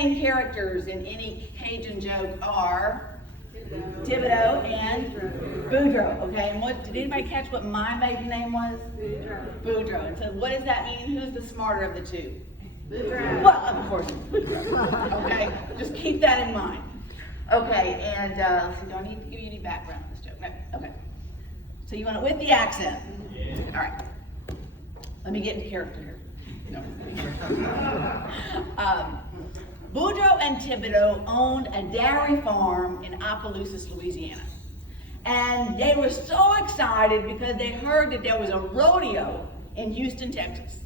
Main characters in any Cajun joke are Thibodeau and Boudreaux. Okay, and did anybody catch what my maiden name was? Boudreaux. And so what does that mean? Who's the smarter of the two? Boudreaux. Well, of course it's Boudreaux. Okay, just keep that in mind. Okay, and let's see, do I need to give you any background on this joke? No. Okay. So you want it with the accent? Yeah. All right. Let me get into character here. No. Boudreaux and Thibodeau owned a dairy farm in Opelousas, Louisiana. And they were so excited because they heard that there was a rodeo in Houston, Texas.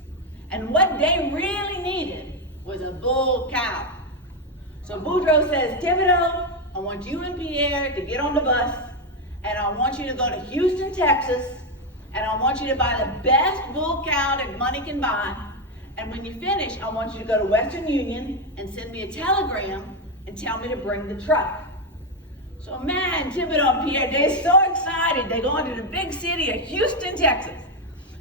And what they really needed was a bull cow. So Boudreaux says, Thibodeau, I want you and Pierre to get on the bus, and I want you to go to Houston, Texas, and I want you to buy the best bull cow that money can buy. And when you finish, I want you to go to Western Union and send me a telegram and tell me to bring the truck. So man, Thibodeau and Pierre, they're so excited. They go into the big city of Houston, Texas.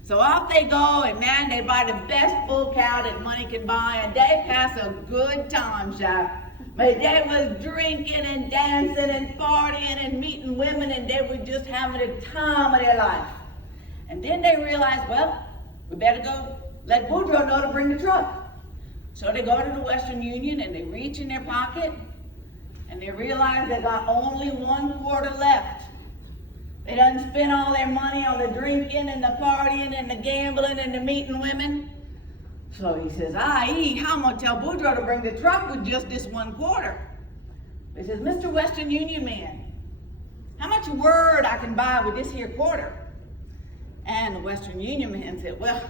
So off they go, and man, they buy the best bull cow that money can buy, and they pass a good time, Shaq. But they was drinking and dancing and partying and meeting women, and they were just having the time of their life. And then they realized, well, we better go let Boudreaux know to bring the truck. So they go to the Western Union and they reach in their pocket and they realize they got only 1 quarter left. They done spent all their money on the drinking and the partying and the gambling and the meeting women. So he says, how am I gonna tell Boudreaux to bring the truck with just this 1 quarter? He says, Mr. Western Union man, how much word I can buy with this here quarter? And the Western Union man said, well,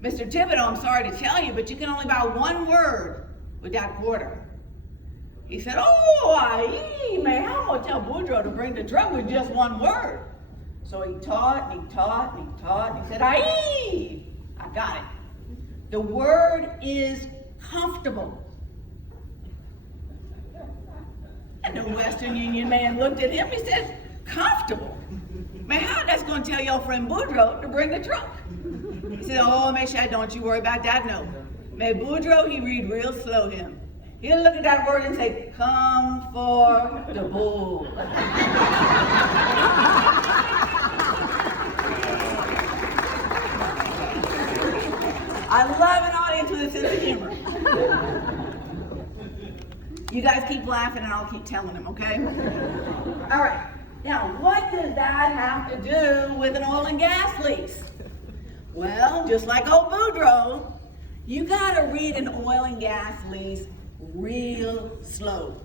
Mr. Thibodeau, I'm sorry to tell you, but you can only buy 1 word with that quarter. He said, man, how am I gonna tell Boudreaux to bring the truck with just 1 word? So he taught, and he taught, and he taught, and he said, I got it. The word is comfortable. And the Western Union man looked at him, he said, comfortable? Man, how that's gonna tell your friend Boudreaux to bring the truck? He said, Mesha, don't you worry about that, no. May Boudreaux, he read real slow him. He'll look at that word and say, comfortable. I love an audience with a sense of humor. You guys keep laughing and I'll keep telling them, okay? All right. Now, what does that have to do with an oil and gas lease? Well, just like old Boudreaux, you gotta read an oil and gas lease real slow.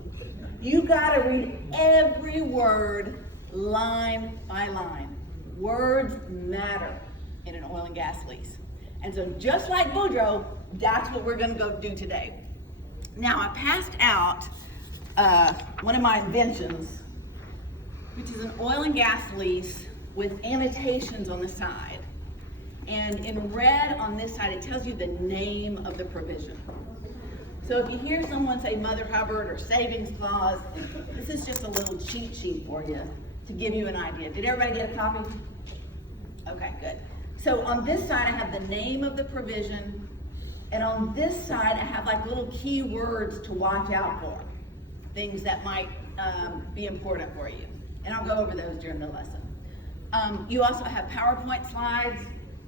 You gotta read every word line by line. Words matter in an oil and gas lease. And so just like Boudreaux, that's what we're gonna go do today. Now, I passed out one of my inventions, which is an oil and gas lease with annotations on the side. And in red on this side, it tells you the name of the provision. So if you hear someone say Mother Hubbard or savings clause, this is just a little cheat sheet for you to give you an idea. Did everybody get a copy? Okay, good. So on this side, I have the name of the provision, and on this side, I have like little key words to watch out for, things that might be important for you. And I'll go over those during the lesson. You also have PowerPoint slides.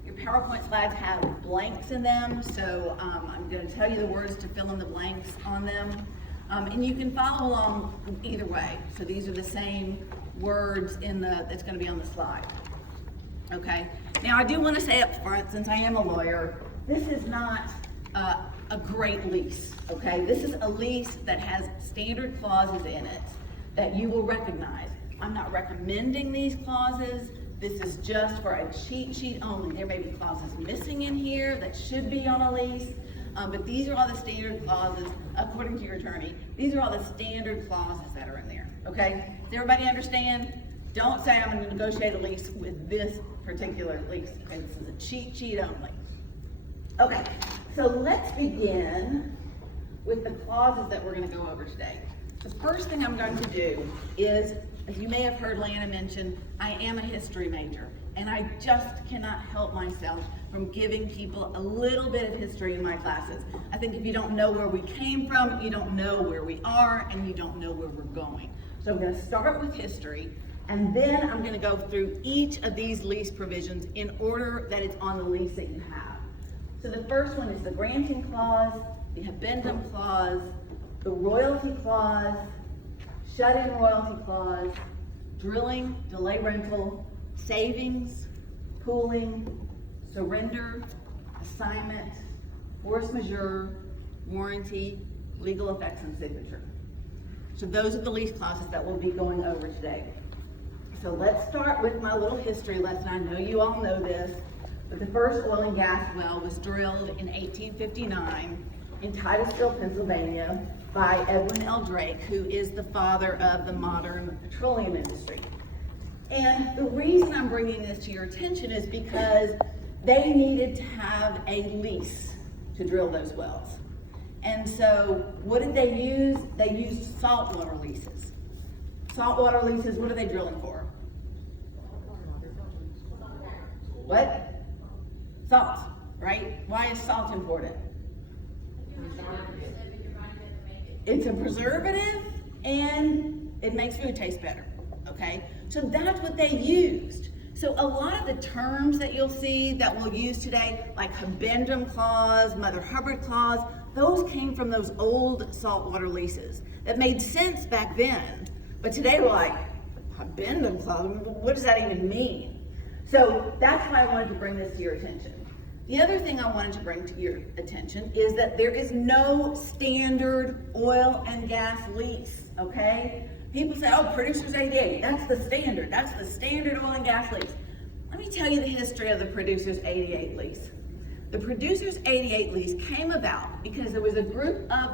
Your PowerPoint slides have blanks in them, so I'm going to tell you the words to fill in the blanks on them. And you can follow along either way. So these are the same words that's going to be on the slide. Okay. Now I do want to say up front, since I am a lawyer, this is not a great lease. Okay. This is a lease that has standard clauses in it that you will recognize. I'm not recommending these clauses. This is just for a cheat sheet only. There may be clauses missing in here that should be on a lease, but these are all the standard clauses, according to your attorney. These are all the standard clauses that are in there, okay? Does everybody understand? Don't say I'm going to negotiate a lease with this particular lease. Okay, this is a cheat sheet only. Okay, so let's begin with the clauses that we're going to go over today. The first thing I'm going to do is, as you may have heard Lana mention, I am a history major. and I just cannot help myself from giving people a little bit of history in my classes. I think if you don't know where we came from, you don't know where we are, and you don't know where we're going. So I'm going to start with history, and then I'm going to go through each of these lease provisions in order that it's on the lease that you have. So the first one is the granting clause, the addendum clause, the royalty clause, shut-in royalty clause, drilling, delay rental, savings, pooling, surrender, assignment, force majeure, warranty, legal effects, and signature. So those are the lease clauses that we'll be going over today. So let's start with my little history lesson. I know you all know this, but the first oil and gas well was drilled in 1859 in Titusville, Pennsylvania by Edwin L. Drake, who is the father of the modern petroleum industry. And the reason I'm bringing this to your attention is because they needed to have a lease to drill those wells. And so what did they use? They used saltwater leases. Saltwater leases, what are they drilling for? What? Salt, right? Why is salt important? It's a preservative and it makes food taste better, okay? So that's what they used. So a lot of the terms that you'll see that we'll use today, like addendum clause, Mother Hubbard clause, those came from those old saltwater leases that made sense back then. But today we're like, addendum clause, what does that even mean? So that's why I wanted to bring this to your attention. The other thing I wanted to bring to your attention is that there is no standard oil and gas lease, okay? People say, oh, Producers 88, that's the standard oil and gas lease. Let me tell you the history of the Producers 88 lease. The Producers 88 lease came about because there was a group of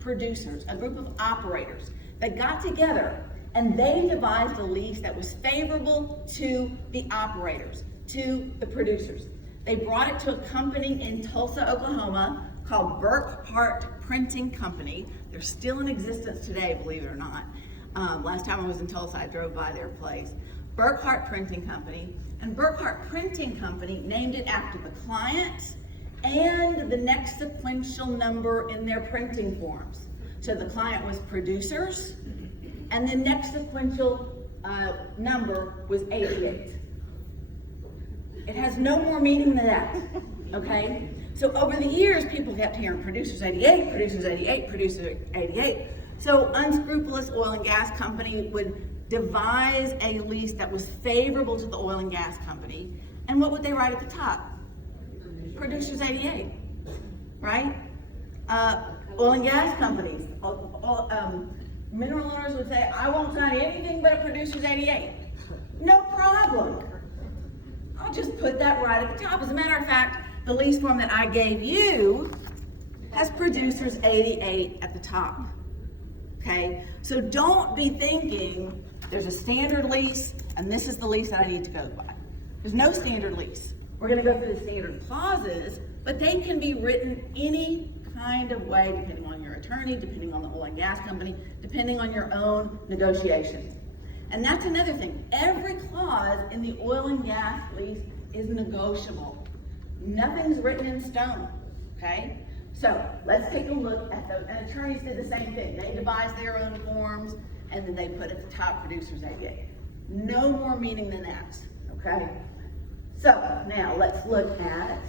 producers, a group of operators that got together and they devised a lease that was favorable to the operators, to the producers. They brought it to a company in Tulsa, Oklahoma called Burkhart Printing Company. They're still in existence today, believe it or not. Last time I was in Tulsa, I drove by their place. Burkhart Printing Company. And Burkhart Printing Company named it after the client and the next sequential number in their printing forms. So the client was producers, and the next sequential number was 88. It has no more meaning than that, okay? So over the years, people kept hearing Producers 88, Producers 88, Producers 88. So unscrupulous oil and gas company would devise a lease that was favorable to the oil and gas company. And what would they write at the top? Producers 88, right? Oil and gas companies, mineral owners would say, I won't sign anything but a Producers 88. No problem. I'll just put that right at the top. As a matter of fact, the lease form that I gave you has Producers 88 at the top. Okay, so don't be thinking there's a standard lease and this is the lease that I need to go by. There's no standard lease. We're going to go through the standard clauses, but they can be written any kind of way depending on your attorney, depending on the oil and gas company, depending on your own negotiations. And that's another thing. Every clause in the oil and gas lease is negotiable. Nothing's written in stone, okay? So let's take a look at those. And attorneys did the same thing. They devised their own forms, and then they put at the top Producers 88. No more meaning than that, okay? So now let's look at,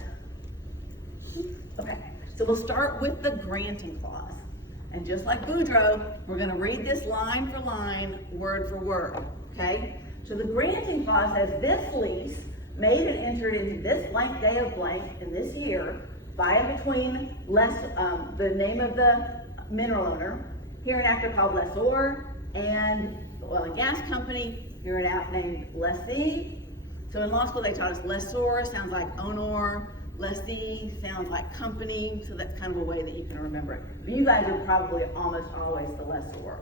okay, so we'll start with the granting clause. And just like Boudreaux, we're going to read this line for line, word for word, okay? So the granting clause says this lease made and entered into this blank day of blank in this year by and between the name of the mineral owner, hereinafter called lessor, and the oil and gas company, hereinafter named lessee. So in law school they taught us lessor sounds like owner, lessee sounds like company, so that's kind of a way that you can remember it. But you guys are probably almost always the lessor.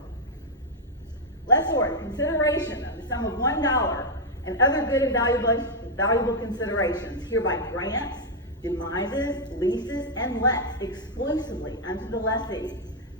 Lessor, consideration of the sum of $1 and other good and valuable considerations hereby grants, demises, leases, and lets exclusively unto the lessee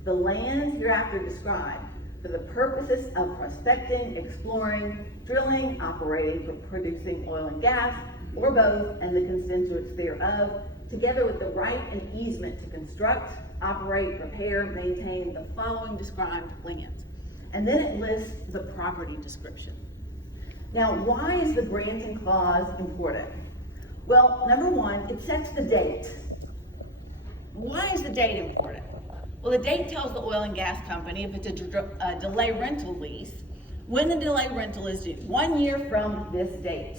the lands hereafter described, for the purposes of prospecting, exploring, drilling, operating, producing oil and gas, or both, and the constituents thereof, together with the right and easement to construct, operate, repair, maintain the following described lands. And then it lists the property description. Now, why is the granting clause important? Well, number one, it sets the date. Why is the date important? Well, the date tells the oil and gas company, if it's a delay rental lease, when the delay rental is due, 1 year from this date,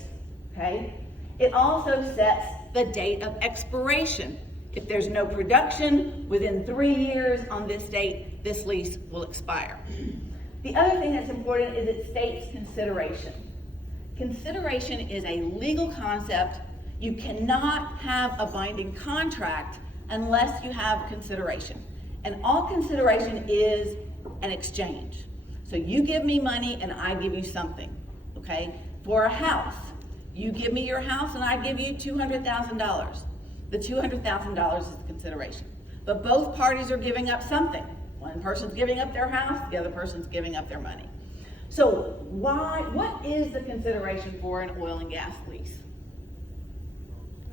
okay? It also sets the date of expiration. If there's no production within 3 years on this date, this lease will expire. The other thing that's important is it states consideration. Consideration is a legal concept. You cannot have a binding contract unless you have consideration. And all consideration is an exchange. So you give me money and I give you something, okay? For a house, you give me your house and I give you $200,000. The $200,000 is the consideration. But both parties are giving up something. One person's giving up their house, the other person's giving up their money. So what is the consideration for an oil and gas lease?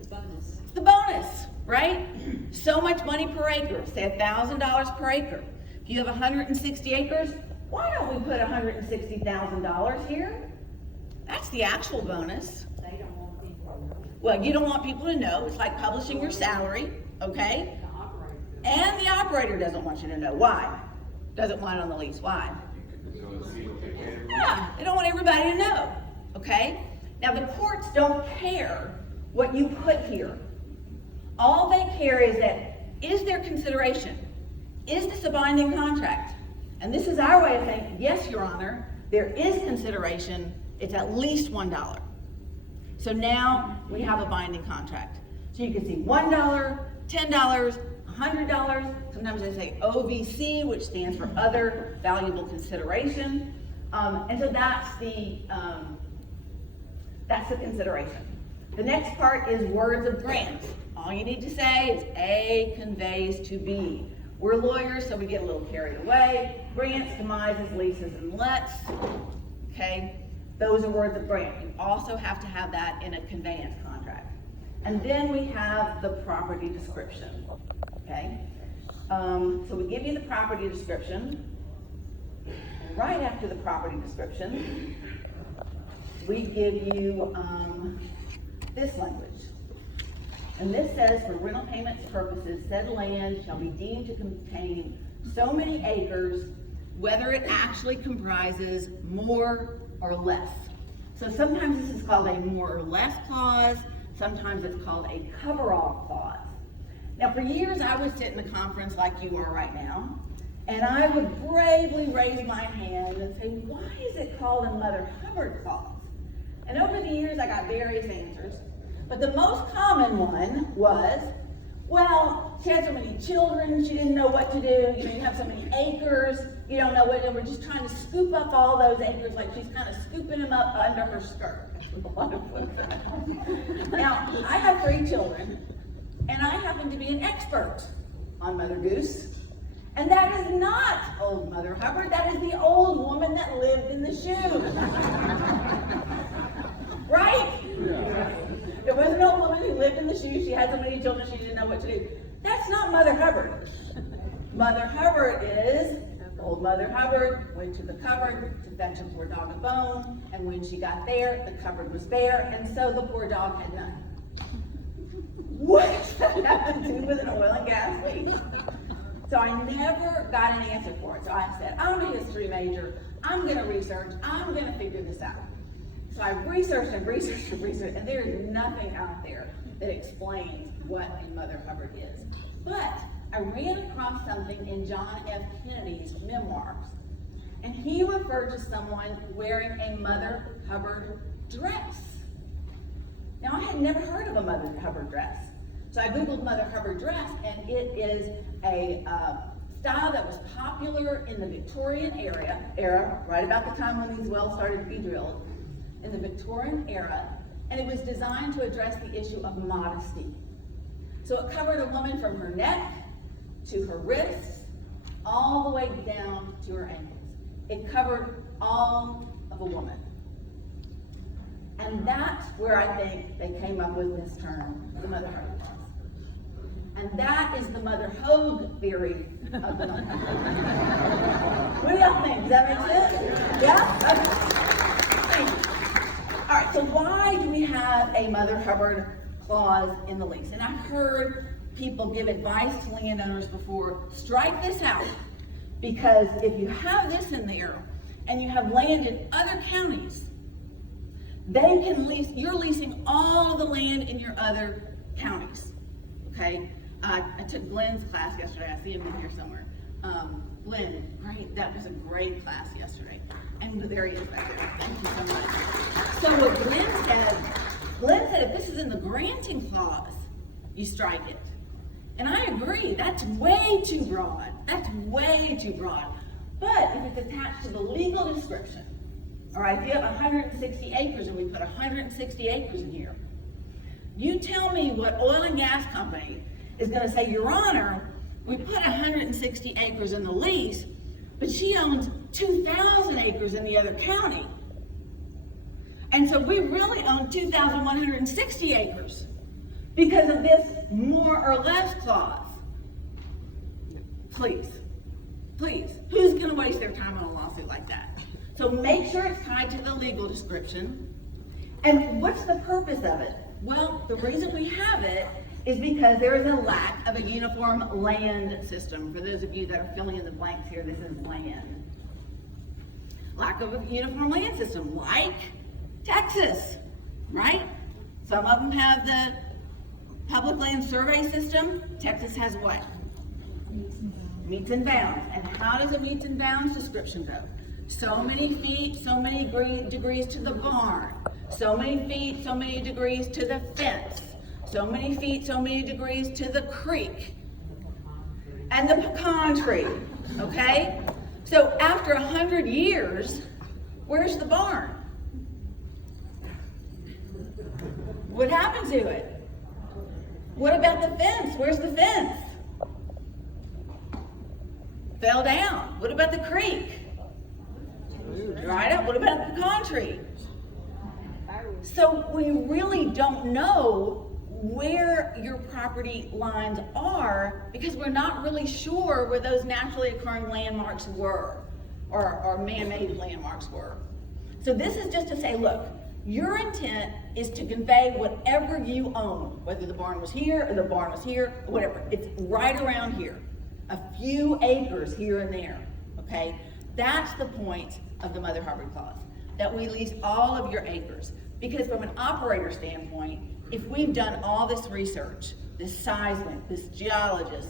The bonus. The bonus, right? So much money per acre, say $1,000 per acre. If you have 160 acres, why don't we put $160,000 here? That's the actual bonus. They don't want people to know. Well, you don't want people to know. It's like publishing your salary, okay? The operator. And the operator doesn't want you to know. Why? Doesn't want it on the lease. Why? Yeah, they don't want everybody to know, okay? Now, the courts don't care what you put here. All they care is that, is there consideration? Is this a binding contract? And this is our way of saying, yes, Your Honor, there is consideration. It's at least $1. So now we have a binding contract. So you can see $1, $10, $100. Sometimes they say OVC, which stands for other valuable consideration. And so that's the consideration. The next part is words of grant. All you need to say is A conveys to B. We're lawyers, so we get a little carried away. Grants, demises, leases, and lets. Okay, those are words of grant. You also have to have that in a conveyance contract. And then we have the property description. Okay, so we give you the property description. And right after the property description, we give you this language. And this says, for rental payments purposes, said land shall be deemed to contain so many acres, whether it actually comprises more or less. So sometimes this is called a more or less clause. Sometimes it's called a cover-all clause. Now, for years, I would sit in a conference like you are right now, and I would bravely raise my hand and say, why is it called a Mother Hubbard clause? And over the years, I got various answers. But the most common one was, well, she had so many children, she didn't know what to do. You have so many acres, you don't know what to do. We're just trying to scoop up all those acres, like she's kind of scooping them up under her skirt. Now, I have 3 children, and I happen to be an expert on Mother Goose. And that is not old Mother Hubbard, that is the old woman that lived in the shoe. Right? Yeah. There was an old woman who lived in the shoe. She had so many children she didn't know what to do. That's not Mother Hubbard. Mother Hubbard is old Mother Hubbard went to the cupboard to fetch a poor dog a bone, and when she got there, the cupboard was bare, and so the poor dog had none. What does that have to do with an oil and gas lease? So I never got an answer for it. So I said, I'm a history major. I'm going to research. I'm going to figure this out. So I researched, and there is nothing out there that explains what a Mother Hubbard is. But I ran across something in John F. Kennedy's memoirs, and he referred to someone wearing a Mother Hubbard dress. Now, I had never heard of a Mother Hubbard dress. So I Googled Mother Hubbard dress, and it is a style that was popular in the Victorian era, right about the time when these wells started to be drilled, in the Victorian era, and it was designed to address the issue of modesty. So it covered a woman from her neck to her wrists, all the way down to her ankles. it covered all of a woman. And that's where I think they came up with this term, the mother Hoge clause. And that is the mother Hoge theory of the mother. What do y'all think? Does that make sense? Yeah? Okay. All right, so why do we have a Mother Hubbard clause in the lease? And I've heard people give advice to landowners before, strike this out, because if you have this in there and you have land in other counties, they can lease, you're leasing all the land in your other counties, okay? I took Glenn's class yesterday. I see him in here somewhere. Glenn, great, that was a great class yesterday. And there he is back there. Thank you so much. So what Glenn said if this is in the granting clause, you strike it. And I agree, that's way too broad. That's way too broad. But if it's attached to the legal description, all right, if you have 160 acres and we put 160 acres in here, you tell me what oil and gas company is going to say, Your Honor, we put 160 acres in the lease, but she owns 2,000 acres in the other county. And so we really own 2,160 acres because of this more or less clause. Please, please, who's going to waste their time on a lawsuit like that? So make sure it's tied to the legal description. And what's the purpose of it? Well, the reason we have it is because there is a lack of a uniform land system. For those of you that are filling in the blanks here, this is land. Lack of a uniform land system, like Texas, right? Some of them have the public land survey system. Texas has what? Meets and bounds. And how does a meets and bounds description go? So many feet, so many degrees to the barn. So many feet, so many degrees to the fence. So many feet, so many degrees to the creek. And the pecan tree, okay? So after 100 years, where's the barn? What happened to it? What about the fence? Where's the fence? Fell down. What about the creek? Dried up. What about the pecan tree? So we really don't know where your property lines are because we're not really sure where those naturally occurring landmarks were or man-made landmarks were. So this is just to say, look, your intent is to convey whatever you own, whether the barn was here or the barn was here, or whatever. It's right around here, a few acres here and there, okay? That's the point of the Mother Hubbard clause, that we lease all of your acres. Because from an operator standpoint, if we've done all this research, this seismic, this geologist,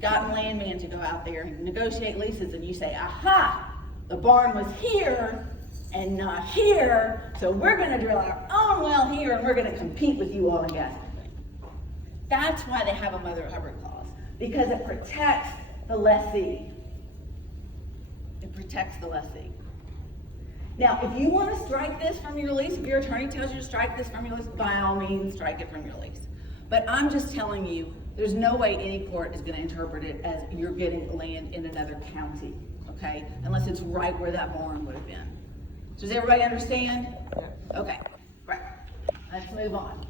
gotten landman to go out there and negotiate leases, and you say, aha, the barn was here and not here, so we're going to drill our own well here and we're going to compete with you oil and gas company. That's why they have a Mother Hubbard clause, because it protects the lessee. It protects the lessee. Now, if you want to strike this from your lease, if your attorney tells you to strike this from your lease, by all means, strike it from your lease. But I'm just telling you, there's no way any court is going to interpret it as you're getting land in another county, okay? Unless it's right where that barn would have been. Does everybody understand? Okay, right. Let's move on.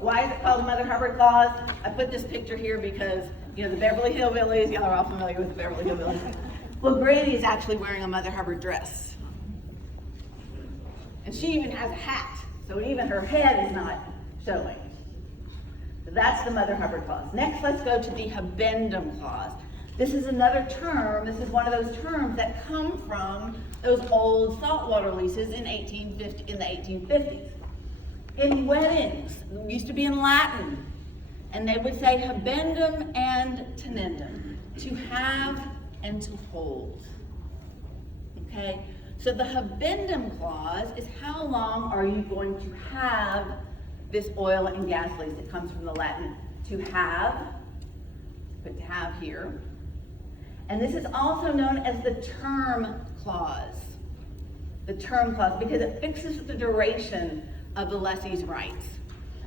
Why is it called the Mother Hubbard clause? I put this picture here because, you know, the Beverly Hillbillies, y'all are all familiar with the Beverly Hillbillies. Well, Granny is actually wearing a Mother Hubbard dress. And she even has a hat, so even her head is not showing. So that's the Mother Hubbard clause. Next, let's go to the habendum clause. This is another term, this is one of those terms that come from those old saltwater leases in the 1850s. In weddings, it used to be in Latin, and they would say habendum and tenendum, to have and to hold. Okay? So the habendum clause is how long are you going to have this oil and gas lease? It comes from the Latin to have, put to have here. And this is also known as the term clause. The term clause, because it fixes the duration of the lessee's rights.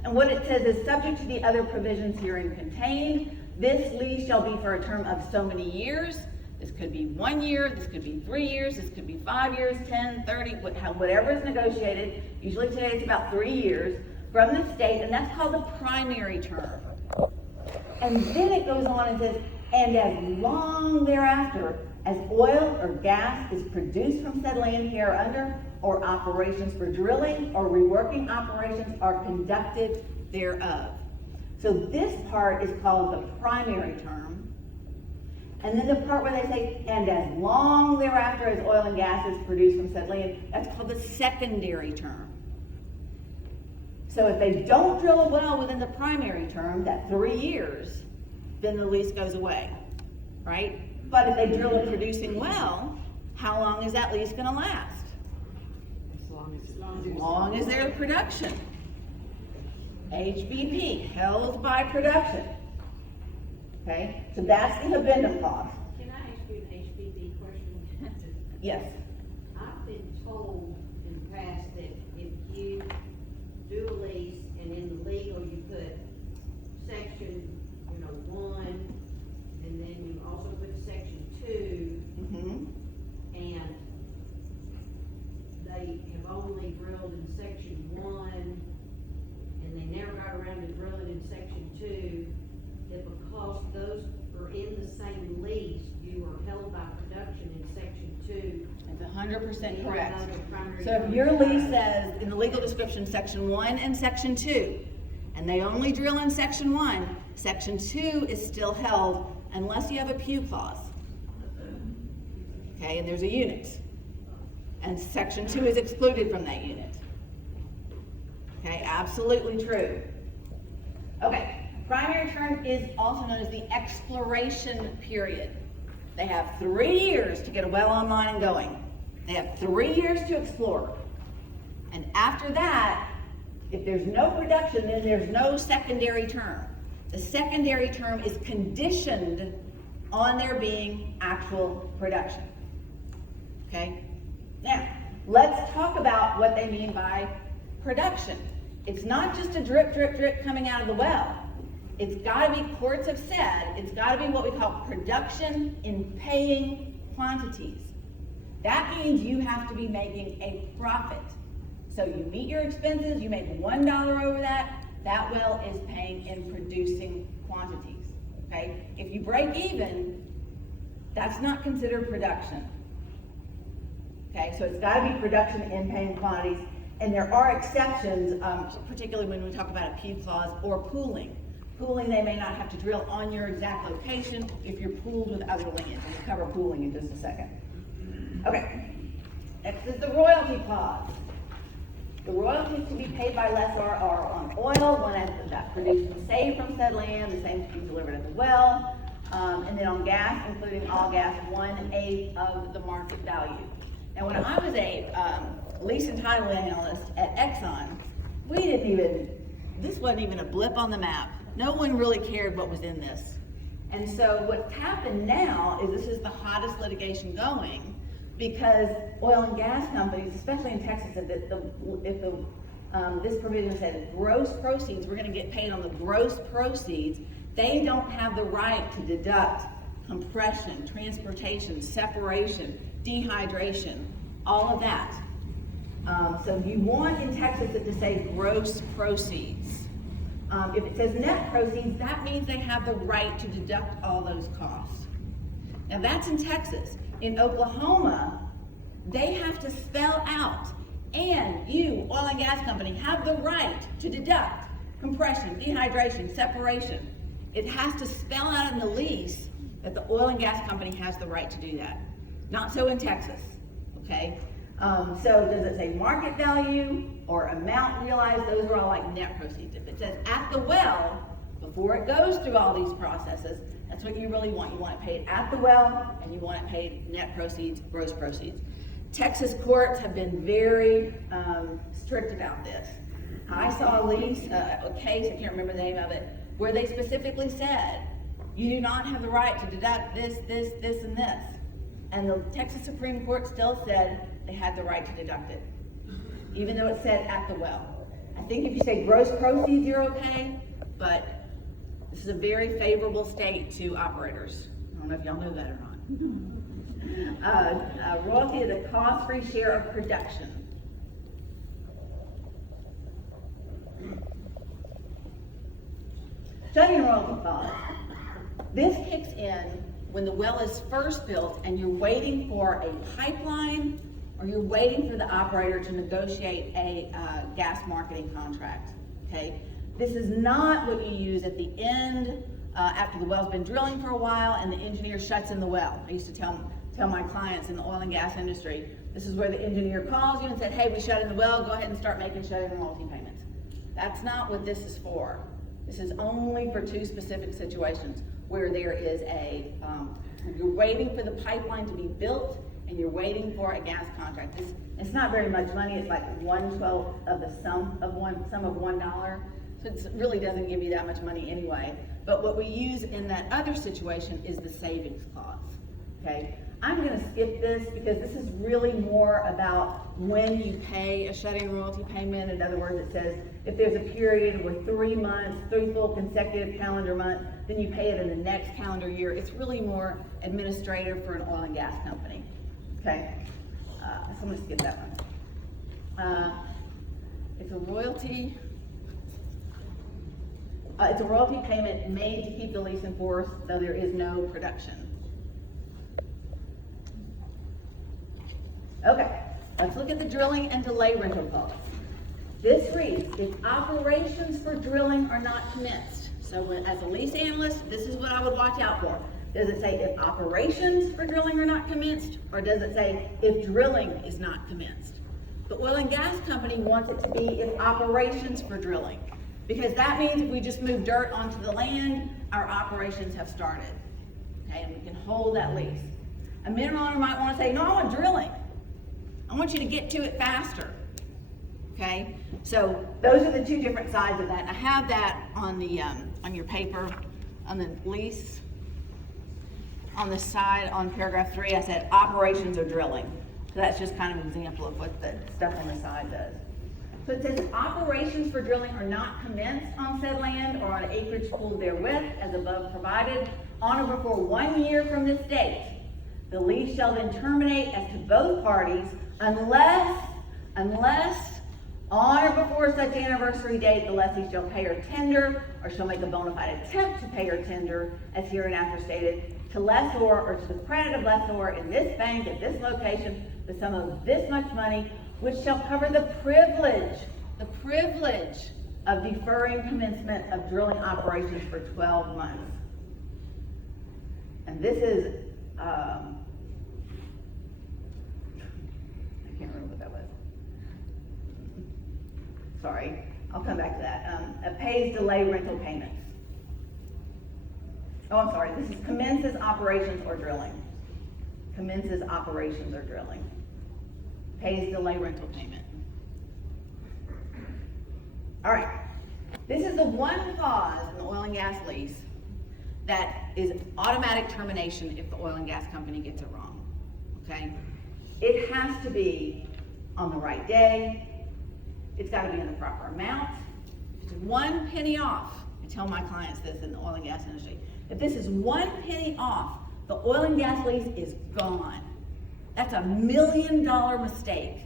And what it says is, subject to the other provisions herein contained, this lease shall be for a term of so many years. This could be 1 year, this could be 3 years, this could be 5 years, 10, 30, whatever is negotiated. Usually today it's about 3 years from the state, and that's called the primary term. And then it goes on and says, and as long thereafter as oil or gas is produced from said land hereunder, or operations for drilling or reworking operations are conducted thereof. So this part is called the primary term. And then the part where they say, and as long thereafter as oil and gas is produced from said land, that's called the secondary term. So if they don't drill a well within the primary term, that 3 years, then the lease goes away, right? But if they drill a producing well, how long is that lease gonna last? As long as there's production. HBP, held by production. Okay, so that's the addendum clause. Can I ask you an HPV question? Yes. I've been told in the past that if you do a lease and in the legal you put section, 1, and then you also put section 2, and they have only drilled in section 1, and they never got around to drilling in section 2, that because those are in the same lease, you are held by production in section 2. That's 100% correct. Even though the primary So if term your is lease 5. says in the legal description section 1 and section 2, and they only drill in section 1, section 2 is still held unless you have a pew clause. Okay, and there's a unit. And section 2 is excluded from that unit. Okay, absolutely true. Okay, primary term is also known as the exploration period. They have 3 years to get a well online and going. They have 3 years to explore. And after that, if there's no production, then there's no secondary term. The secondary term is conditioned on there being actual production. Okay? Now, let's talk about what they mean by production. It's not just a drip, drip, drip coming out of the well. It's got to be, courts have said, it's got to be what we call production in paying quantities. That means you have to be making a profit. So you meet your expenses, you make $1 over that well is paying in producing quantities, okay? If you break even, that's not considered production. Okay, so it's got to be production in paying quantities, and there are exceptions, particularly when we talk about a pew clause or pooling. Pooling, they may not have to drill on your exact location if you're pooled with other lands, and we'll cover pooling in just a second. Okay, next is the royalty clause. The royalties to be paid by lessor are on oil, one as that produced and saved from said land, the same to be delivered at the well, and then on gas, including all gas, 1/8 of the market value. Now, when I was a lease and title analyst at Exxon, this wasn't even a blip on the map. No one really cared what was in this. And so what's happened now is this is the hottest litigation going, because oil and gas companies, especially in Texas, if this provision said gross proceeds, we're going to get paid on the gross proceeds, they don't have the right to deduct compression, transportation, separation, dehydration, all of that. So you want in Texas it to say gross proceeds. If it says net proceeds, that means they have the right to deduct all those costs. Now that's in Texas. In Oklahoma, they have to spell out, and you, oil and gas company, have the right to deduct compression, dehydration, separation. It has to spell out in the lease that the oil and gas company has the right to do that. Not so in Texas, okay? So does it say market value or amount realized? Those are all like net proceeds. If it says at the well, before it goes through all these processes, that's what you really want. You want it paid at the well, and you want it paid net proceeds, gross proceeds. Texas courts have been very strict about this. I saw a lease, a case, I can't remember the name of it, where they specifically said, you do not have the right to deduct this, this, this, and this. And the Texas Supreme Court still said they had the right to deduct it, even though it said at the well. I think if you say gross proceeds, you're okay, but this is a very favorable state to operators. I don't know if y'all know that or not. Royalty is a cost-free share of production. Shut-in royalty clause. This kicks in when the well is first built and you're waiting for a pipeline or you're waiting for the operator to negotiate a gas marketing contract, okay? This is not what you use at the end after the well's been drilling for a while and the engineer shuts in the well. I used to tell my clients in the oil and gas industry, this is where the engineer calls you and said, hey, we shut in the well, go ahead and start making shut-in royalty payments. That's not what this is for. This is only for two specific situations where there is you're waiting for the pipeline to be built and you're waiting for a gas contract. It's not very much money. It's like 1/12 of the sum of $1. So it really doesn't give you that much money anyway. But what we use in that other situation is the savings clause, okay? I'm gonna skip this because this is really more about when you pay a shut-in royalty payment. In other words, it says if there's a period where 3 months, 3 full consecutive calendar months, then you pay it in the next calendar year. It's really more administrative for an oil and gas company, okay? So I'm gonna skip that one. It's a royalty. It's a royalty payment made to keep the lease in force, though there is no production. Okay, let's look at the drilling and delay rental clause. This reads, if operations for drilling are not commenced. So as a lease analyst, this is what I would watch out for. Does it say if operations for drilling are not commenced, or does it say if drilling is not commenced? The oil and gas company wants it to be if operations for drilling, because that means if we just move dirt onto the land, our operations have started. Okay, and we can hold that lease. A mineral owner might want to say, no, I want drilling. I want you to get to it faster, okay? So those are the two different sides of that. I have that on the on your paper, on the lease. On the side, on paragraph 3, I said operations or drilling. So that's just kind of an example of what the stuff on the side does. So it says if operations for drilling are not commenced on said land or on acreage pooled therewith, as above provided, on or before 1 year from this date, the lease shall then terminate as to both parties unless on or before such anniversary date the lessee shall pay or tender or shall make a bona fide attempt to pay or tender as hereinafter stated to lessor or to the credit of lessor in this bank at this location the sum of this much money which shall cover the privilege of deferring commencement of drilling operations for 12 months. And this is I can't remember what that was. Sorry, I'll come back to that. Pays delay rental payments. Oh, I'm sorry, this is commences operations or drilling. Commences operations or drilling. Pays delay rental payment. All right, this is the one clause in the oil and gas lease that is automatic termination if the oil and gas company gets it wrong, okay? It has to be on the right day. It's got to be in the proper amount. If it's 1 penny off, I tell my clients this in the oil and gas industry, if this is 1 penny off, the oil and gas lease is gone. That's $1 million mistake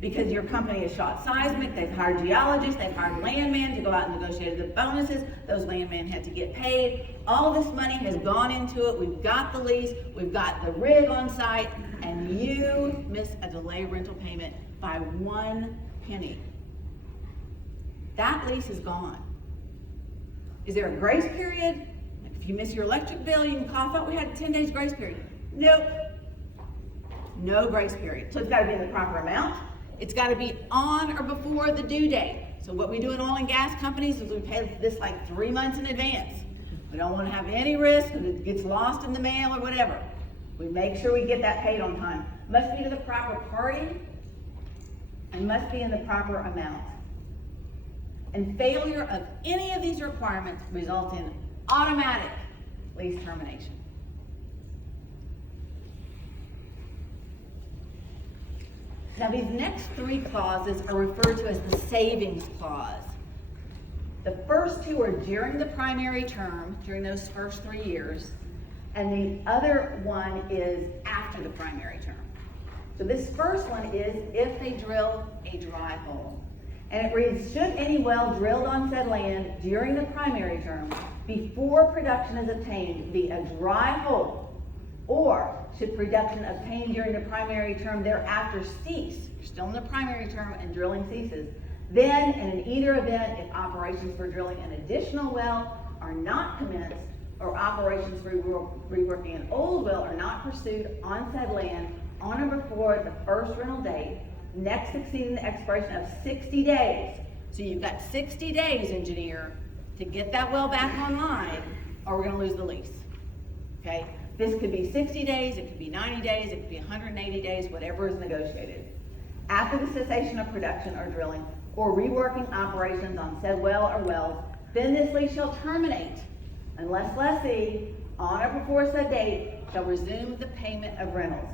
because your company has shot seismic, they've hired geologists, they've hired landmen to go out and negotiate the bonuses, those landmen had to get paid. All this money has gone into it, we've got the lease, we've got the rig on site, and you miss a delay rental payment by 1 penny. That lease is gone. Is there a grace period? If you miss your electric bill, you can call. I thought we had a 10 days grace period. Nope. No grace period. So it's got to be in the proper amount. It's got to be on or before the due date. So what we do in oil and gas companies is we pay this like 3 months in advance. We don't want to have any risk that it gets lost in the mail or whatever. We make sure we get that paid on time. Must be to the proper party and must be in the proper amount. And failure of any of these requirements results in automatic lease termination. Now these next 3 clauses are referred to as the savings clause. The first 2 are during the primary term, during those first 3 years. and the other one is after the primary term. So this first one is if they drill a dry hole. And it reads, should any well drilled on said land during the primary term before production is obtained be a dry hole, or should production obtained during the primary term thereafter cease, you're still in the primary term and drilling ceases, then and in either event, if operations for drilling an additional well are not commenced, or operations for reworking an old well are not pursued on said land on or before the first rental date, next exceeding the expiration of 60 days. So you've got 60 days, engineer, to get that well back online, or we're gonna lose the lease, okay? This could be 60 days, it could be 90 days, it could be 180 days, whatever is negotiated. After the cessation of production or drilling, or reworking operations on said well or wells, then this lease shall terminate, unless lessee, on or before said date, shall resume the payment of rentals.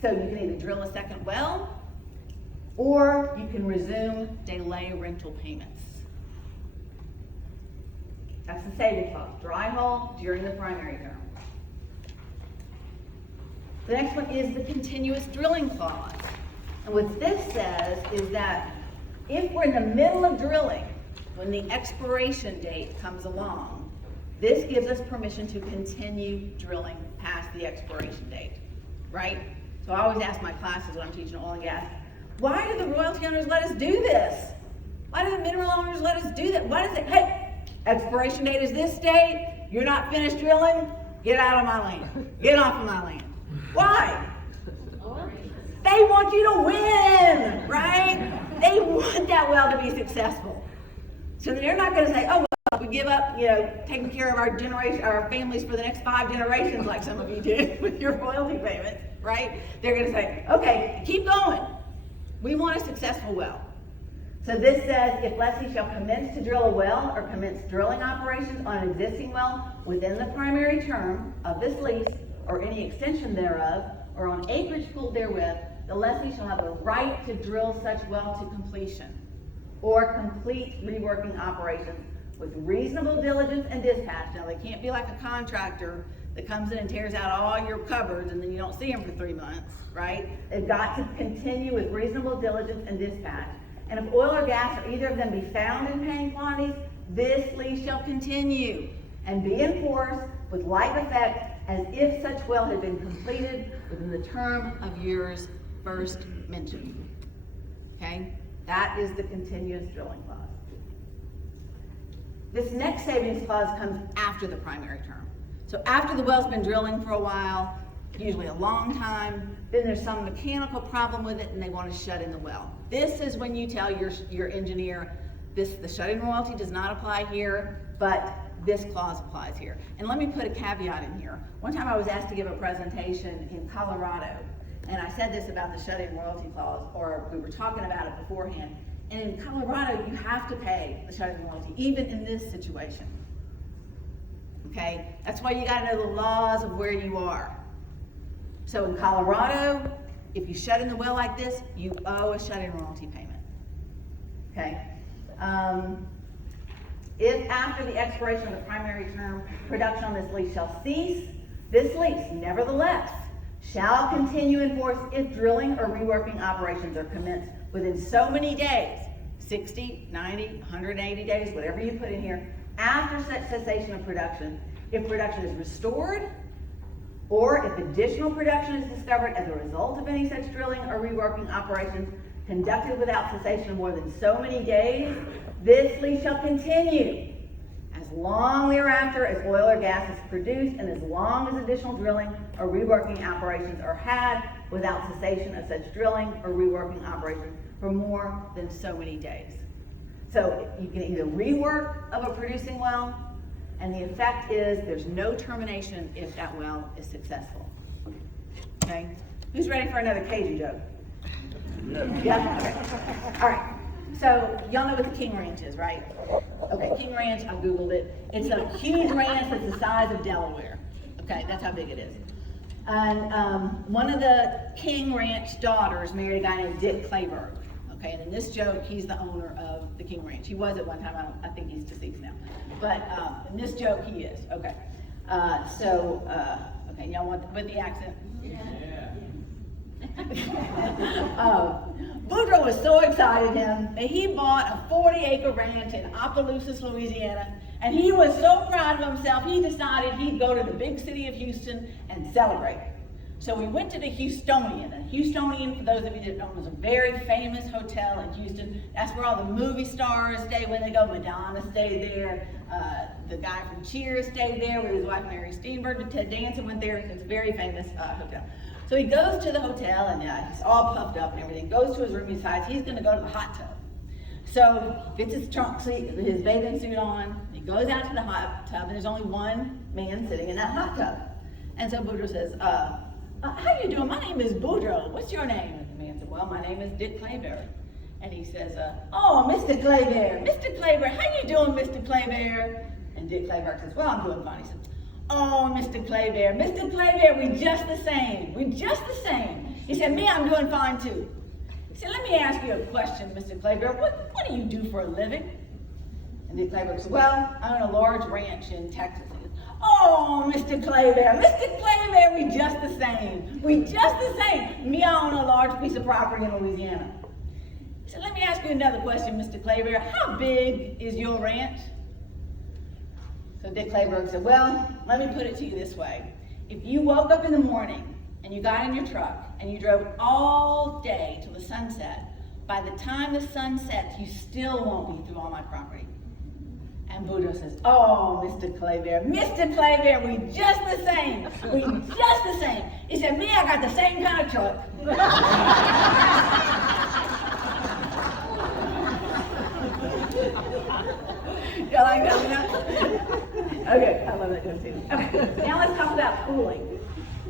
So you can either drill a second well, or you can resume delay rental payments. That's the savings clause, dry hole during the primary term. The next one is the continuous drilling clause. And what this says is that if we're in the middle of drilling, when the expiration date comes along, this gives us permission to continue drilling past the expiration date, right? So I always ask my classes when I'm teaching oil and gas, why do the royalty owners let us do this? Why do the mineral owners let us do that? Why does it, hey, expiration date is this date, you're not finished drilling, get out of my land, get off of my land. Why? They want you to win, right? They want that well to be successful. So they're not gonna say, oh, well, we give up, taking care of our families for the next 5 generations like some of you did with your royalty payments, right? They're gonna say, okay, keep going. We want a successful well. So this says, if lessee shall commence to drill a well or commence drilling operations on an existing well within the primary term of this lease or any extension thereof, or on acreage pooled therewith, the lessee shall have a right to drill such well to completion or complete reworking operations with reasonable diligence and dispatch. Now, they can't be like a contractor that comes in and tears out all your cupboards and then you don't see them for 3 months, right? They've got to continue with reasonable diligence and dispatch. And if oil or gas or either of them be found in paying quantities, this lease shall continue and be enforced with like effect as if such well had been completed within the term of years first mentioned. Okay? That is the continuous drilling clause. This next savings clause comes after the primary term. So after the well's been drilling for a while, usually a long time, then there's some mechanical problem with it and they want to shut in the well. This is when you tell your engineer, the shut-in royalty does not apply here, but this clause applies here. And let me put a caveat in here. One time I was asked to give a presentation in Colorado, and I said this about the shut-in royalty clause, or we were talking about it beforehand. And in Colorado, you have to pay the shut-in royalty, even in this situation. Okay? That's why you gotta know the laws of where you are. So in Colorado, if you shut in the well like this, you owe a shut-in royalty payment. Okay? If after the expiration of the primary term, production on this lease shall cease, this lease, nevertheless, shall continue in force if drilling or reworking operations are commenced within so many days, 60, 90, 180 days, whatever you put in here, after such cessation of production, if production is restored, or if additional production is discovered as a result of any such drilling or reworking operations conducted without cessation more than so many days, this lease shall continue as long thereafter as oil or gas is produced and as long as additional drilling or reworking operations are had without cessation of such drilling or reworking operations for more than so many days. So you can either rework of a producing well, and the effect is there's no termination if that well is successful. Okay? Who's ready for another Cajun joke? Yeah? Okay. All right. So y'all know what the King Ranch is, right? Okay, King Ranch, I Googled it. It's a huge ranch that's the size of Delaware. Okay, that's how big it is. And one of the King Ranch daughters married a guy named Dick Clayburgh. Okay, and in this joke, he's the owner of the King Ranch. He was at one time, I think he's deceased now. But in this joke, he is, okay. Okay, y'all want with the accent? Yeah. Boudreaux was so excited that he bought a 40-acre ranch in Opelousas, Louisiana, and he was so proud of himself, he decided he'd go to the big city of Houston and celebrate. So we went to the Houstonian. And Houstonian, for those of you that don't know, is a very famous hotel in Houston. That's where all the movie stars stay when they go. Madonna stayed there. The guy from Cheers stayed there with his wife Mary Steenburgen. And Ted Danson went there. It's a very famous hotel. So he goes to the hotel and he's all puffed up and everything. Goes to his room, he decides he's going to go to the hot tub. So gets his trunk suit, his bathing suit on. He goes out to the hot tub and there's only one man sitting in that hot tub. And so Boudreaux says, how you doing? My name is Boudreaux. What's your name? And the man said, well, my name is Dick Claybear. And he says, oh, Mr. Claybear. Mr. Claybear, how you doing, Mr. Claybear? And Dick Claybear says, well, I'm doing fine. He says, oh, Mr. Claybear. Mr. Claybear, we just the same. We just the same. He said, me, I'm doing fine too. He said, let me ask you a question, Mr. Claybear. What do you do for a living? And Dick Claybear said, well, I own a large ranch in Texas. Oh, Mr. Claybear, Mr. Claybear, we just the same. We just the same. Me, I own a large piece of property in Louisiana. So let me ask you another question, Mr. Claybear. How big is your ranch? So Dick Claybear said, well, let me put it to you this way. If you woke up in the morning and you got in your truck and you drove all day till the sun set, by the time the sun sets, you still won't be through all my property. And Boudreaux says, oh, Mr. Claybear, we just the same. We just the same. He said, me, I got the same kind of truck. Y'all like that one? Okay, I love that one too. Okay, now let's talk about pooling.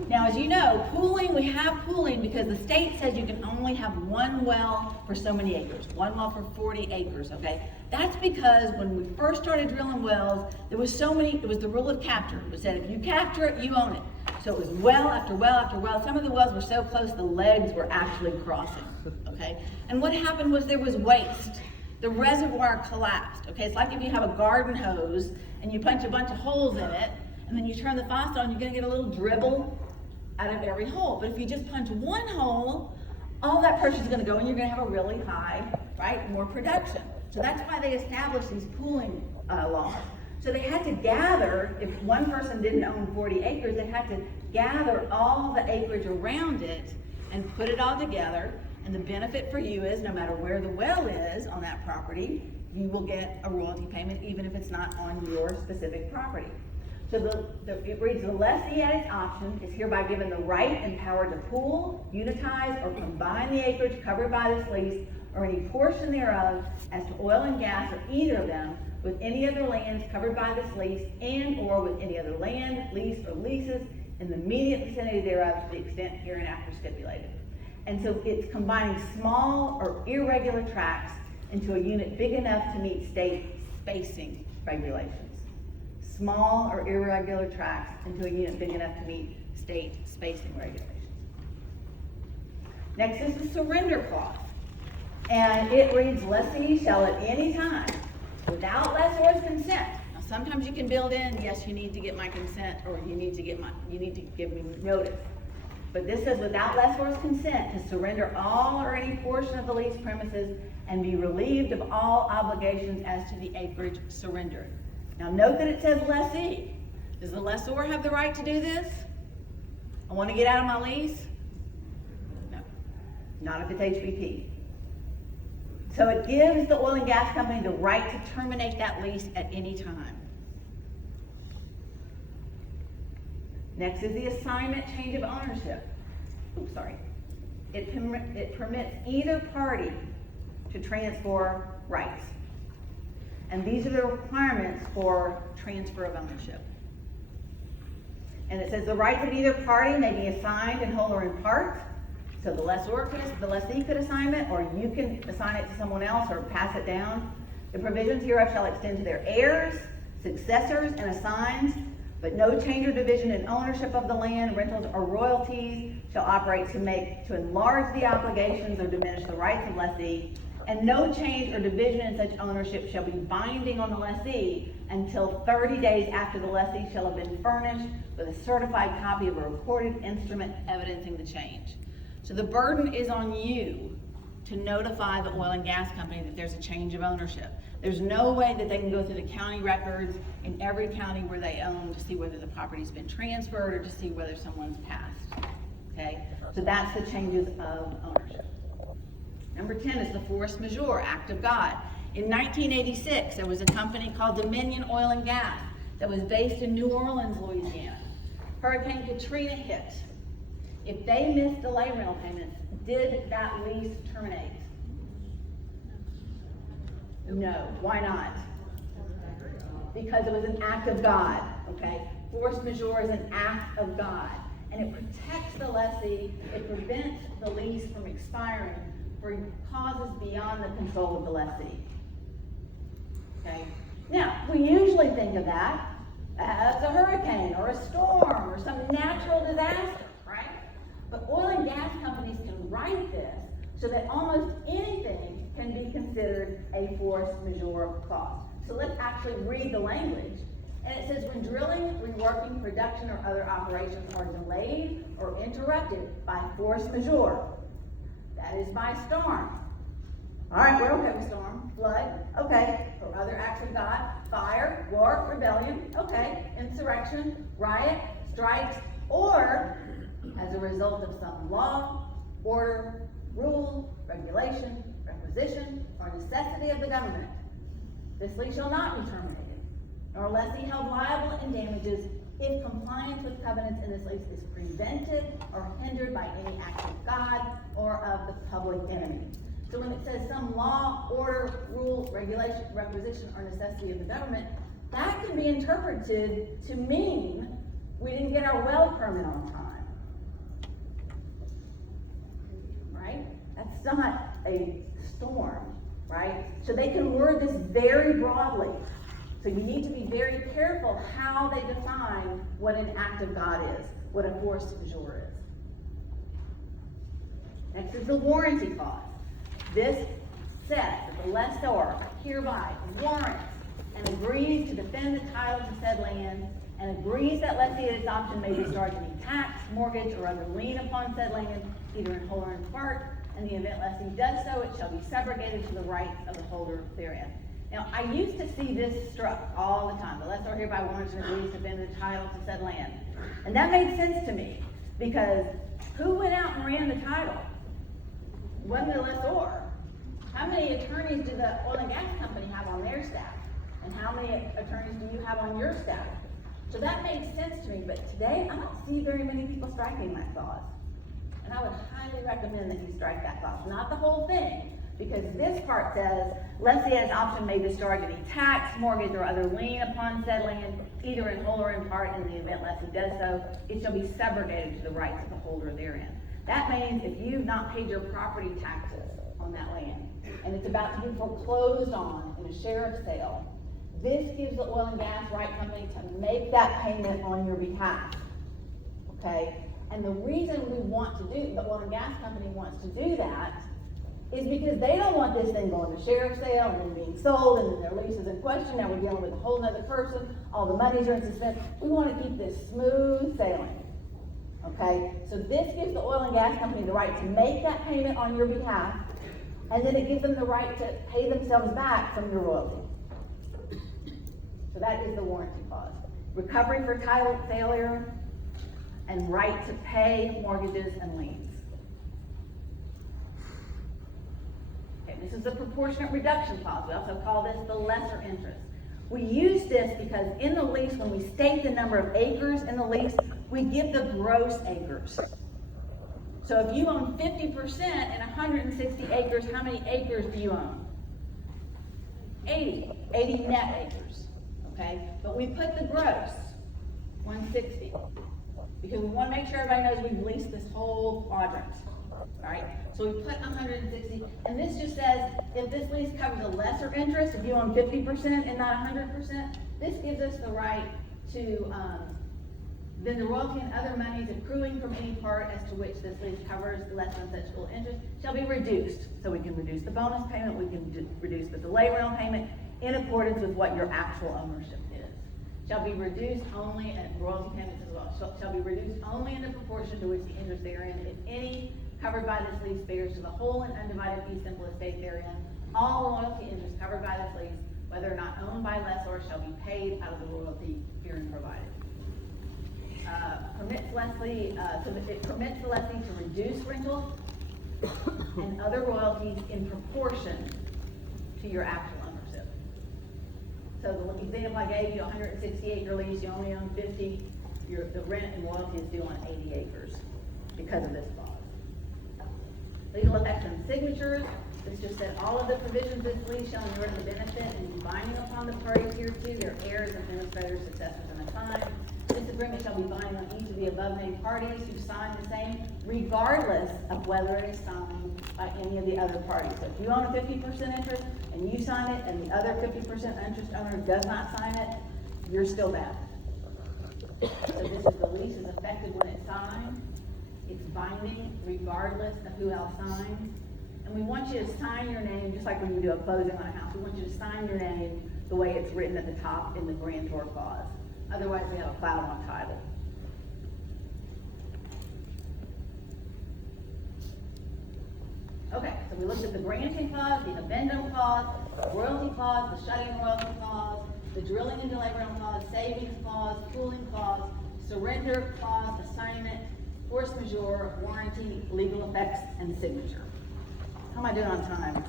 Now, as you know, we have pooling because the state says you can only have one well for so many acres, one well for 40 acres, okay? That's because when we first started drilling wells, it was the rule of capture. It said if you capture it, you own it. So it was well after well after well. Some of the wells were so close, the legs were actually crossing, okay? And what happened was there was waste. The reservoir collapsed, okay? It's like if you have a garden hose and you punch a bunch of holes in it, and then you turn the faucet on, you're gonna get a little dribble out of every hole. But if you just punch one hole, all that pressure is going to go and you're going to have a really high, right, more production. So that's why they established these pooling laws. So they had to gather, if one person didn't own 40 acres, they had to gather all the acreage around it and put it all together. And the benefit for you is no matter where the well is on that property, you will get a royalty payment even if it's not on your specific property. So it reads, the lessee at its option is hereby given the right and power to pool, unitize, or combine the acreage covered by this lease or any portion thereof as to oil and gas or either of them with any other lands covered by this lease and or with any other land, lease, or leases in the immediate vicinity thereof to the extent hereinafter stipulated. And so it's combining small or irregular tracts into a unit big enough to meet state spacing regulations. Small or irregular tracts into a unit big enough to meet state spacing regulations. Next is the surrender clause. And it reads, lessee shall at any time, without lessor's consent. Now sometimes you can build in, yes, you need to get my consent, or you need to give me notice. But this says without lessor's consent to surrender all or any portion of the lease premises and be relieved of all obligations as to the acreage surrendered. Now note that it says lessee. Does the lessor have the right to do this? I want to get out of my lease? No, not if it's HBP. So it gives the oil and gas company the right to terminate that lease at any time. Next is the assignment change of ownership. Oops, sorry. It permits either party to transfer rights. And these are the requirements for transfer of ownership. And it says the rights of either party may be assigned in whole or in part. So the lessee could assign it, or you can assign it to someone else or pass it down. The provisions hereof shall extend to their heirs, successors, and assigns, but no change or division in ownership of the land, rentals, or royalties shall operate to enlarge the obligations or diminish the rights of lessee, and no change or division in such ownership shall be binding on the lessee until 30 days after the lessee shall have been furnished with a certified copy of a recorded instrument evidencing the change. So the burden is on you to notify the oil and gas company that there's a change of ownership. There's no way that they can go through the county records in every county where they own to see whether the property's been transferred or to see whether someone's passed, okay? So that's the changes of ownership. Number 10 is the force majeure, act of God. In 1986, there was a company called Dominion Oil and Gas that was based in New Orleans, Louisiana. Hurricane Katrina hit. If they missed delay rental payments, did that lease terminate? No. Why not? Because it was an act of God, okay? Force majeure is an act of God, and it protects the lessee. It prevents the lease from expiring for causes beyond the control of the lessee. Okay? Now, we usually think of that as a hurricane or a storm or some natural disaster, right? But oil and gas companies can write this so that almost anything can be considered a force majeure clause. So let's actually read the language. And it says, when drilling, reworking, production, or other operations are delayed or interrupted by force majeure, that is by storm. All right, we're okay with storm. Flood, okay. Or other acts of God. Fire, war, rebellion, okay. Insurrection, riot, strikes, or as a result of some law, order, rule, regulation, requisition, or necessity of the government. This lease shall not be terminated, nor lessee held liable in damages if compliance with covenants in this lease is prevented or hindered by any act of God or of the public enemy. So when it says some law, order, rule, regulation, requisition, or necessity of the government, that can be interpreted to mean we didn't get our well permit on time. Right? That's not a storm, right? So they can word this very broadly. So you need to be very careful how they define what an act of God is, what a force majeure is. Next is the warranty clause. This says that the lessor hereby warrants and agrees to defend the title to said land and agrees that lessee at its option may discharge any tax, mortgage, or other lien upon said land, either in whole or in part. In the event lessee does so, it shall be segregated to the rights of the holder therein. Now, I used to see this struck all the time. The lessor hereby warrants and agrees to defend the title to said land. And that made sense to me, because who went out and ran the title? Wasn't the lessor. How many attorneys do the oil and gas company have on their staff? And how many attorneys do you have on your staff? So that made sense to me, but today I don't see very many people striking that clause. And I would highly recommend that you strike that clause. Not the whole thing, because this part says, lessee at its option may discharge any tax, mortgage, or other lien upon said land, either in whole or in part. In the event lessee does so, it shall be segregated to the rights of the holder therein. That means if you've not paid your property taxes on that land, and it's about to be foreclosed on in a sheriff's sale, this gives the oil and gas right company to make that payment on your behalf, okay? And the reason we want to do, the oil and gas company wants to do that, is because they don't want this thing going to sheriff's sale and then being sold and then their lease is in question. Now we're dealing with a whole other person. All the monies are in suspense. We want to keep this smooth sailing, okay? So this gives the oil and gas company the right to make that payment on your behalf, and then it gives them the right to pay themselves back from your royalty. So that is the warranty clause. Recovery for title failure and right to pay mortgages and liens. Okay, this is the proportionate reduction clause. We also call this the lesser interest. We use this because in the lease, when we state the number of acres in the lease, we give the gross acres. So if you own 50% and 160 acres, how many acres do you own? 80 net acres, okay? But we put the gross, 160, because we want to make sure everybody knows we've leased this whole quadrant, all right? So we put 160, and this just says if this lease covers a lesser interest, if you own 50% and not 100%, this gives us the right to then the royalty and other monies accruing from any part as to which this lease covers less than such full interest shall be reduced. So we can reduce the bonus payment, we can reduce the delay rental payment, in accordance with what your actual ownership is. Shall be reduced only, and royalty payments as well, shall be reduced only in the proportion to which the interest therein, if any, covered by this lease bears to the whole and undivided fee simple estate therein. All royalty interest covered by this lease, whether or not owned by lessor, shall be paid out of the royalty herein provided. It permits the lessee to reduce rentals and other royalties in proportion to your actual ownership. So the example I gave you, 160 acre lease, you only own 50, the rent and royalty is due on 80 acres because of this clause. Legal effects and signatures. It's just that all of the provisions of this lease shall inure to the benefit and be binding upon the parties hereto, their heirs, administrators, successors, and the time. This agreement shall be binding on each of the above named parties who sign the same, regardless of whether it is signed by any of the other parties. So if you own a 50% interest and you sign it, and the other 50% interest owner does not sign it, you're still bound. So this is the lease is effective when it's signed. It's binding regardless of who else signs. And we want you to sign your name, just like when you do a closing on a house. We want you to sign your name the way it's written at the top in the grantor clause. Otherwise, we have a cloud on title. Okay, so we looked at the granting clause, the addendum clause, the royalty clause, the shut-in royalty clause, the drilling and delay rental clause, savings clause, pooling clause, surrender clause, assignment, force majeure, warranty, legal effects, and signature. How am I doing on time?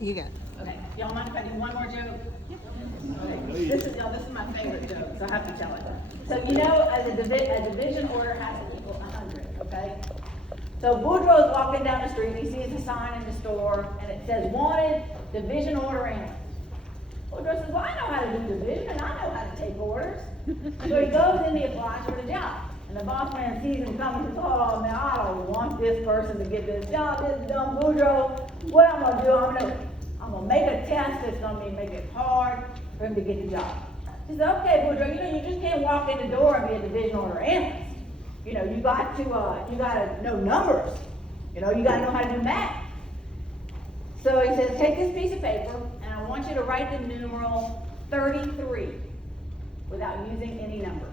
You got it. Okay, y'all mind if I do one more joke? Okay. This is my favorite joke, so I have to tell it. So you know, a division order has to equal 100, okay? So Boudreaux's walking down the street, he sees a sign in the store, and it says, wanted division order analyst. Boudreaux says, well, I know how to do division, and I know how to take orders. So he goes and he applies for the job. And the boss man sees him coming and says, oh man, I don't want this person to get this job, this dumb Boudreaux. What I'm gonna do, I'm gonna make a test that's gonna make it hard for him to get the job. He says, okay, Boudreaux, you just can't walk in the door and be a division order analyst. You got to know numbers. You got to know how to do math. So he says, take this piece of paper, and I want you to write the numeral 33 without using any numbers.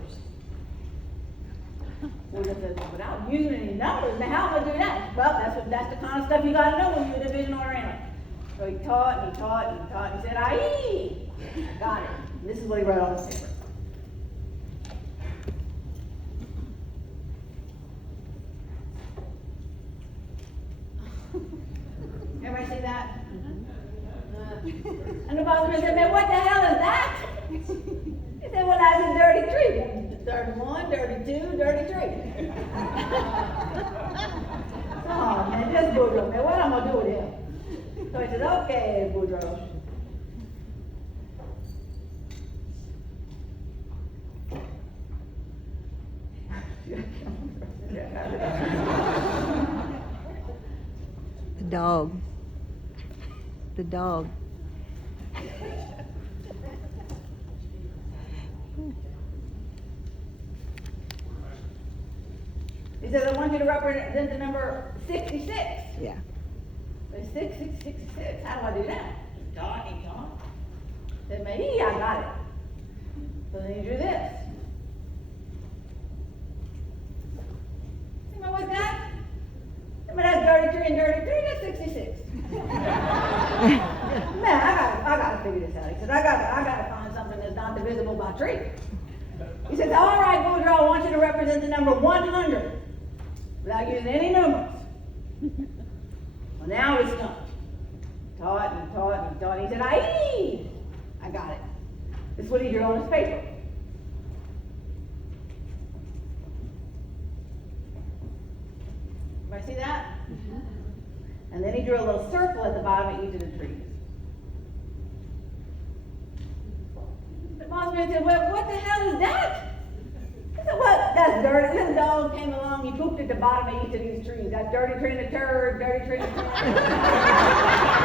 Without using any numbers, now how am I going to do that? Well, that's the kind of stuff you got to know when you're a division order analyst. So he taught, and he taught, and he taught, and he said, aye, got it. And this is what he wrote on the paper. Everybody see that? And the boss man said, man, what the hell is that? He said, well, that's a dirty tree. 31, 32, dirty tree. Oh, man, this Boudreaux, man, what am I going to do with him? So he said, okay, Boudreaux. The dog. The dog. He says, I want you to represent the number 66. Yeah. So 66. How do I do that? Dot. Said, maybe I got it. So then you do this. See what's that? That's 33 and 33, that's 66. Man, I gotta figure this out. He said, I gotta find something that's not divisible by tree. He says, all right, Boudreaux, I want you to represent the number 100 without using any numbers. Well, now it's done. Taught. He said, I got it. This is what he drew on his paper. Everybody see that? Mm-hmm. And then he drew a little circle at the bottom of each of the trees. The boss man said, well, what the hell is that? He said, what? That's dirty. This dog came along, he pooped at the bottom of each of these trees. That's dirty tree and a turd, dirty tree and a turd.